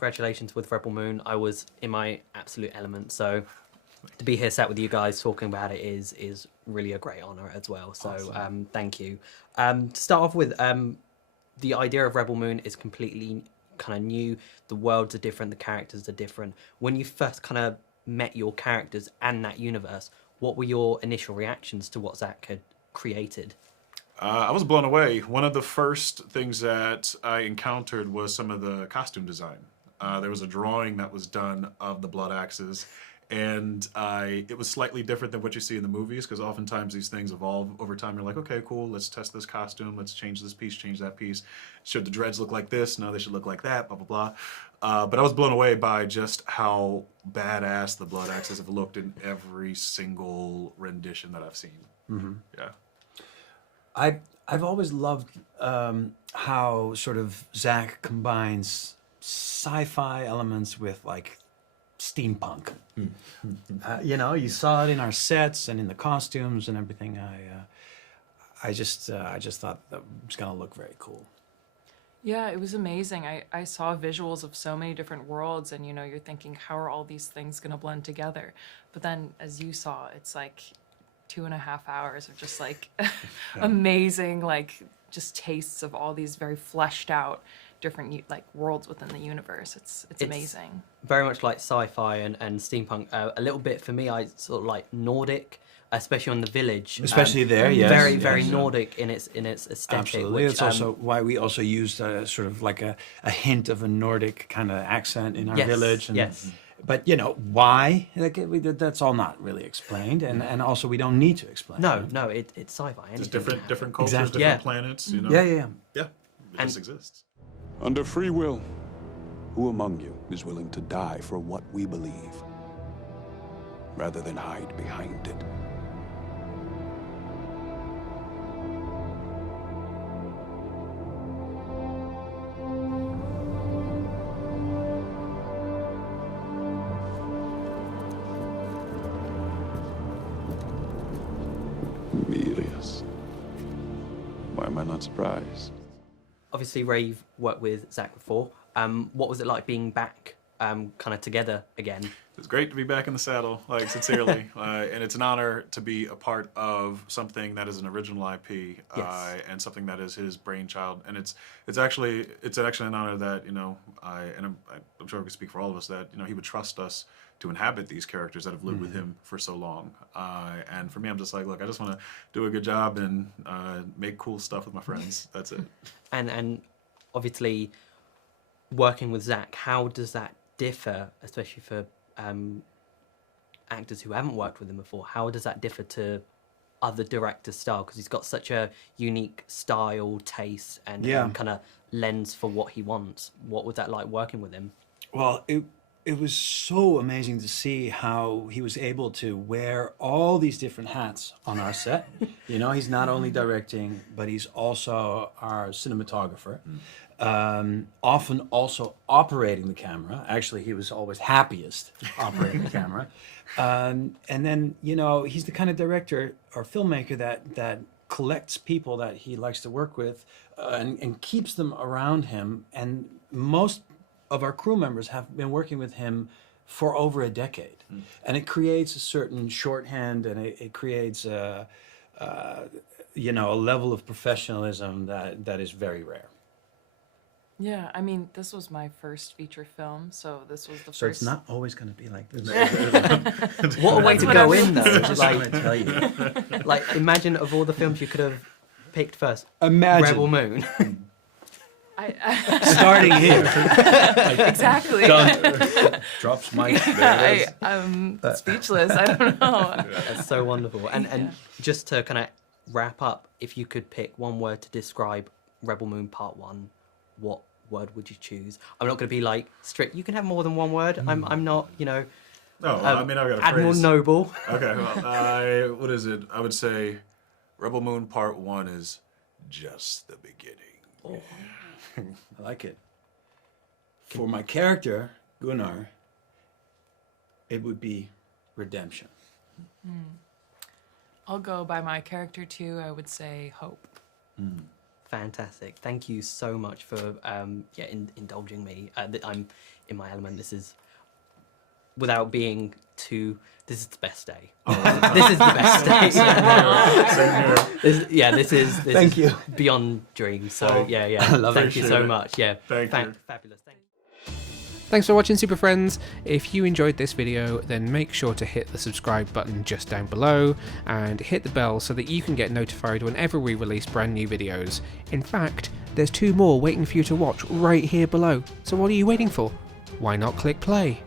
congratulations with Rebel Moon. I was in my absolute element, so to be here sat with you guys talking about it is really a great honor as well. So Awesome. thank you. To start off with, the idea of Rebel Moon is completely kind of new. The worlds are different, the characters are different. When you first kind of met your characters and that universe, what were your initial reactions to what Zach had created? I was blown away. One of the first things that I encountered was some of the costume design. There was a drawing that was done of the Blood Axes, and it was slightly different than what you see in the movies, because oftentimes these things evolve over time. You're like, okay, cool, let's test this costume, let's change this piece, change that piece. Should the dreads look like this? No, they should look like that, blah, blah, blah. But I was blown away by just how badass the Blood Axes have looked in every single rendition that I've seen. Mm-hmm. Yeah. I've always loved how sort of Zach combines sci-fi elements with like steampunk. You know, you saw it in our sets and in the costumes and everything. I just thought that was gonna look very cool. Yeah, it was amazing. I saw visuals of so many different worlds, and you're thinking, how are all these things gonna blend together? But then, as you saw, it's like 2.5 hours of just like amazing, like just tastes of all these very fleshed out different like worlds within the universe. It's amazing. Very much like sci-fi and steampunk. A little bit for me, I sort of like Nordic, especially on the village. Especially there, yes. Very yes. Nordic in its aesthetic. Absolutely. Which, it's also why we also used sort of like a hint of a Nordic kind of accent in our village. And, yes. But why? Like, that's all not really explained, and also we don't need to explain. No, it's sci-fi. Just different cultures, Exactly. different planets, Yeah. Yeah, it just exists. Under free will, who among you is willing to die for what we believe, rather than hide behind it? Milius. Why am I not surprised? Obviously, Ray, you've worked with Zach before. What was it like being back, kind of together again? It's great to be back in the saddle, like sincerely, and it's an honor to be a part of something that is an original IP, Yes. and something that is his brainchild. And it's actually an honor that I'm sure we can speak for all of us that he would trust us to inhabit these characters that have lived with him for so long. And for me, I'm just like, look, I just want to do a good job and make cool stuff with my friends. That's it. And obviously, working with Zach, how does that differ, especially for actors who haven't worked with him before? How does that differ to other directors' style? Because he's got such a unique style, taste, and kind of lens for what he wants. What was that like working with him? Well, it was so amazing to see how he was able to wear all these different hats on our set. He's not only directing, but he's also our cinematographer. Often also operating the camera. Actually, he was always happiest operating the camera. And then, he's the kind of director or filmmaker that collects people that he likes to work with and keeps them around him. And most of our crew members have been working with him for over a decade. And it creates a certain shorthand, and it creates a level of professionalism that is very rare. Yeah, I mean, this was my first feature film, so this was the So first. it's not always going to be like this. What a way to go in, though. Just want to tell you. Like, imagine of all the films you could have picked first, Imagine. Rebel Moon. Starting here. Exactly. Drops mic. There it is. I'm speechless. I don't know. That's so wonderful. And just to kind of wrap up, if you could pick one word to describe Rebel Moon Part 1, what word would you choose? I'm not going to be like strict. You can have more than one word. I'm not, No, I mean, I've got a Admiral phrase. Noble. Okay, well, what is it? I would say Rebel Moon Part 1 is just the beginning. Oh. I like it. For my character, Gunnar, it would be redemption. I'll go by my character too. I would say hope. Fantastic. Thank you so much for indulging me. I'm in my element. This is, without being too, this is the best day. This is the best day. Same here. This is Thank you. beyond dreams. So Oh, yeah. I love Thank you it. so much. Yeah. Thank you. Fabulous. Thank you. Thanks for watching, Super Friends. If you enjoyed this video, then make sure to hit the subscribe button just down below and hit the bell so that you can get notified whenever we release brand new videos. In fact, there's 2 more waiting for you to watch right here below. So what are you waiting for? Why not click play?